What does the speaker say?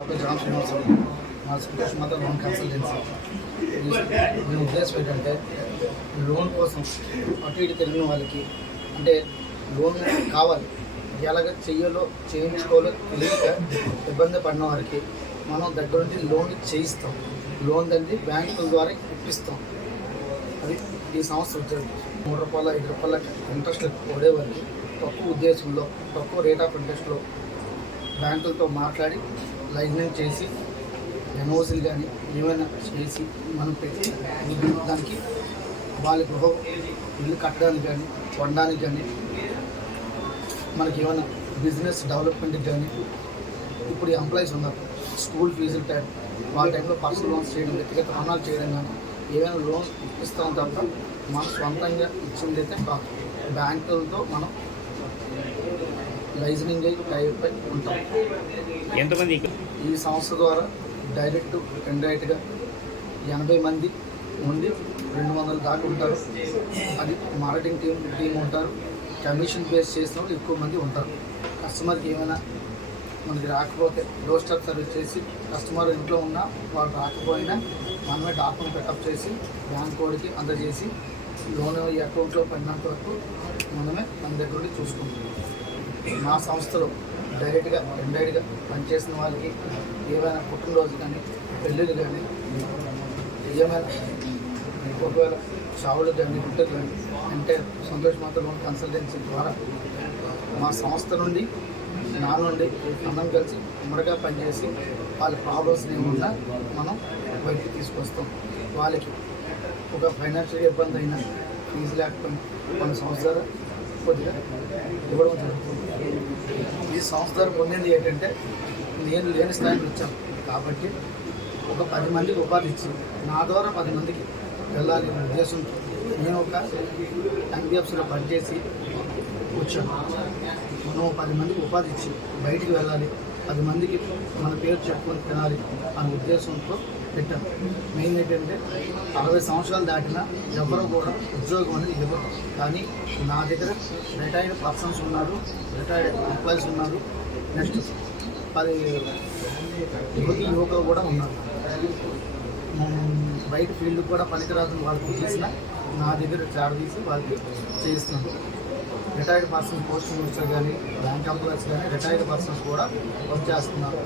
John Srinivasarao మా సంతోష్ మాత్రం loan consultancy. దీని ఉద్దేశం ఏంటంటే లోన్ కోసం అటు ఇటు తెలియని వాళ్ళకి అంటే లోన్ కావాలి ఎలాగ చెయ్యాలో చేయించుకోవాలో తెలియక ఇబ్బంది పడిన వారికి మనం దగ్గర నుండి లోన్ చేయిస్తాం. లోన్ తండ్రి బ్యాంకుల ద్వారా ఇప్పిస్తాం. అది ఈ సంవత్సరం వచ్చేది ₹3, ₹5 ఇంట్రెస్ట్ పడేవారికి తక్కువ ఉద్దేశంలో తక్కువ రేట్ ఆఫ్ ఇంట్రెస్ట్లో బ్యాంకులతో మాట్లాడి లైసెన్స్ చేసి ఎన్ఓసీలు కానీ ఏమైనా చేసి మనం పెట్టి దానికి వాళ్ళ గృహ ఇల్లు కట్టడానికి కానీ కొనడానికి కానీ మనకి ఏమైనా బిజినెస్ డెవలప్మెంట్కి కానీ ఇప్పుడు ఎంప్లాయీస్ ఉన్నారు స్కూల్ ఫీజులు టైం వాళ్ళ టైంలో పర్సనల్ లోన్స్ చేయడం వ్యక్తిగత రుణాలు చేయడం కానీ ఏమైనా లోన్ ఇస్తాం తప్ప మనం సొంతంగా ఇచ్చిందైతే కాదు. బ్యాంకులతో మనం లైజనింగ్ టైప్ ఉంటాం. ఎంతమంది ఈ సంస్థ ద్వారా డైరెక్ట్ ఇండైరెక్ట్గా 80 మంది నుండి 200 దాకా ఉంటారు. అది మార్కెటింగ్ టీం ఉంటారు. కమిషన్ బేస్ చేసిన వాళ్ళు ఎక్కువ మంది ఉంటారు. కస్టమర్కి ఏమైనా మనకి రాకపోతే డోర్ స్టెప్ సర్వీస్ చేసి కస్టమర్ ఇంట్లో ఉన్నా వాళ్ళు రాకపోయినా మనమే డాక్యుమెంట్ పికప్ చేసి బ్యాంక్ కోడ్కి అందజేసి లోన్ ఈ అకౌంట్లో పడినంత వరకు మనమే మన దగ్గర నుండి చూసుకుంటాం. మా సంస్థలో డైరెక్ట్గా ఇండైరెక్ట్గా పనిచేసిన వాళ్ళకి ఏమైనా పుట్టినరోజు కానీ పెళ్ళిళ్ళు కానీ ఏమైనా ఒకవేళ షావులు కానీ గుట్టలు కానీ అంటే సంతోష్ మాత్రం లోన్ కన్సల్టెన్సీ ద్వారా మా సంస్థ నుండి నా నుండి అందరం కలిసి ఉమ్మడిగా పనిచేసి వాళ్ళ ప్రాబ్లమ్స్ ఏమున్నా మనం బయటికి తీసుకొస్తాం. వాళ్ళకి ఒక ఫైనాన్షియల్ ఇబ్బంది అయినా ఫీజు లేకపోయినా మన సంస్థ ద్వారా కొద్దిగా ఇవ్వడం జరుగుతుంది. ఈ సంస్థ ద్వారా పొందింది ఏంటంటే నేను లేని స్థాయికి వచ్చాను కాబట్టి ఒక 10 మందికి ఉపాధి ఇచ్చి నా ద్వారా 10 మందికి వెళ్ళాలి అనే ఉద్దేశంతో నేను ఒక ఎన్బిఎఫ్సిలో పనిచేసి వచ్చాను. మనం 10 మందికి ఉపాధి ఇచ్చి బయటికి వెళ్ళాలి, 10 మందికి మన పేరు చెప్పుకొని తినాలి అనే ఉద్దేశంతో పెట్టాను. మెయిన్ ఏంటంటే 60 సంవత్సరాలు దాటినా ఎవరు కూడా ఉద్యోగం అనేది ఇవ్వరు. కానీ నా దగ్గర రిటైర్డ్ పర్సన్స్ ఉన్నారు, రిటైర్డ్ ఎంప్లాయీస్ ఉన్నారు, నెక్స్ట్ 10 యువకులు కూడా ఉన్నారు. బయట ఫీల్డ్ కూడా పనికిరాదు వాళ్ళకి చేసిన నా దగ్గర తీసి వాళ్ళకి చేయిస్తున్నాను. రిటైర్డ్ పర్సన్స్ పోస్ట్ మినిస్టర్ కానీ బ్యాంక్ ఎంప్లాయీస్ కానీ రిటైర్డ్ పర్సన్స్ కూడా వర్క్ చేస్తున్నారు.